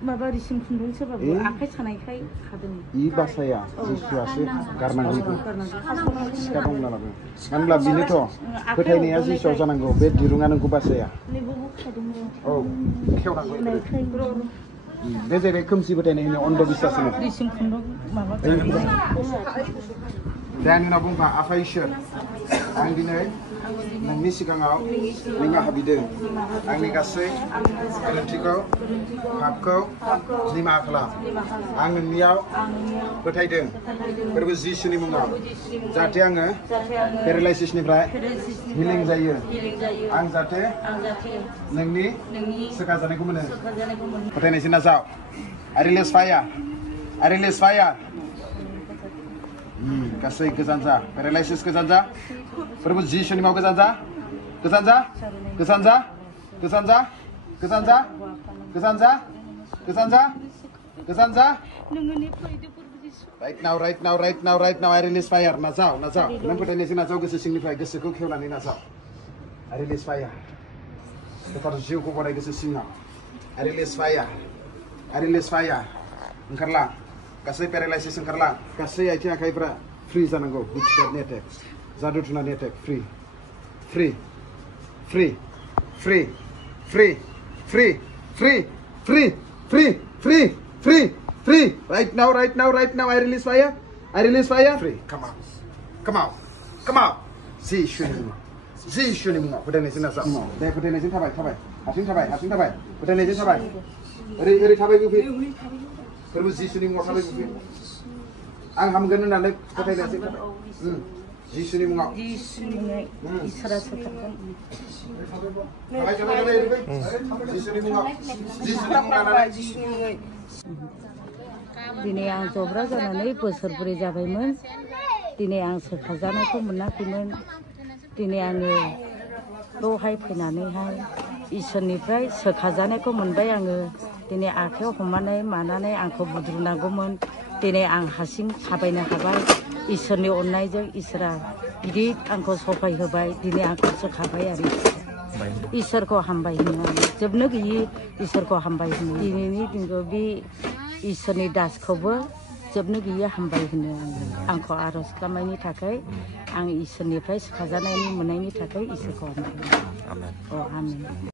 माबा रिसिम खुन्दुं सोरबाबो आखाइ सानायखाय खादों इ बासाया जिसुआसो गारनांगौ सिखा दं नालाबो मानोब्ला बिनोथ' फोथायनाया जिसुआव जानांगौ बे दिरुङा नोंखौ बासाया औ खेवनांगौ बे जाहैबाय खोमसि फोथायनाय होनो अन्धबिश्वास होनो रिसिम खुन्दुं माबा दा आंनि उनाव बुंबा आफा इसोर आं दिनै नोंनि सिगाङाव निमाहा बिदों आंनि गासै गोरोन्थिखौ पापखौ निमाहा खालाम आं नोंनियाव फोथायदों फोरबो जिसुनि मुङाव जाहाथे आङो पेरालाइसिसनिफ्राय हिलिं जायो आं जाहाथे नोंनि सोखाजानायखौ मोनो फोथायनायसै नाजाव I release fire I release fire गासै गोजान जा पेरालाइसिस गोजान जा फोरबो जिसुनि मुङाव गोजान जा गोजान जा गोजान जा गोजान जा गोजान जा गोजान जा गोजान जा गोजान जा right now I release fire नाजाव नों फोथायनायजों नाजाव गोसो सिंनिफ्राय गोसोखौ खेवनानै नाजाव I release fire गोथार जिउखौ गराय गोसो सिङाव I release fire ओंखारला गासै पेरालाइसिस ओंखारला गासै आथिं आखाइफ्रा फ्रि जानांगौ हुइचक्राफ्टनि एटेक जादु थुनानि एटेक फ्रि right now I release fire free come out जिसुनि मुङाव फोथायनायजों नाजाव दे फोथायनायजों थाबाय हारसिं थाबाय फोथायनायजों थाबाय ओरै थाबाय बुफि फोरबो जिसुनि मुङाव थाबाय बुफि आं हामगोन होननानै फोथायनायजों थाबाय जिसुनि मुङाव इसोरा सोखागोन जिसुनि मुङाव दिनै आं जब्रा जानानै बोसोरब्रै जाबायमोन दिनै आं सोखाजानायखौ मोनाखैमोन दिनै आङो बेवहाय फैनानैहाय इसोरनिफ्राय सोखाजानायखौ मोनबाय आङो दिनै आखायाव हमनानै मानानै आंखौ बुद्रुनांगौमोन दिनै आं हारसिं थाबायनो हाबाय इसोरनि अननायजों इसोरा गिदिर आंखौ सहाय होबाय दिनै आंखौ सोखाबाय आरो इसोरखौ हामबाय होनो आं जोबनो गैयि इसोरखौ हामबाय होनो दिनैनि दिनखौ बे इसोरनि दासखौबो जोबनो गैयि हामबाय होनो आंखौ आर'ज खालामनायनि थाखाय आं इसोरनिफ्राय सोखाजानायनि मोननायनि थाखाय इसोरखौ हामबाय आमेन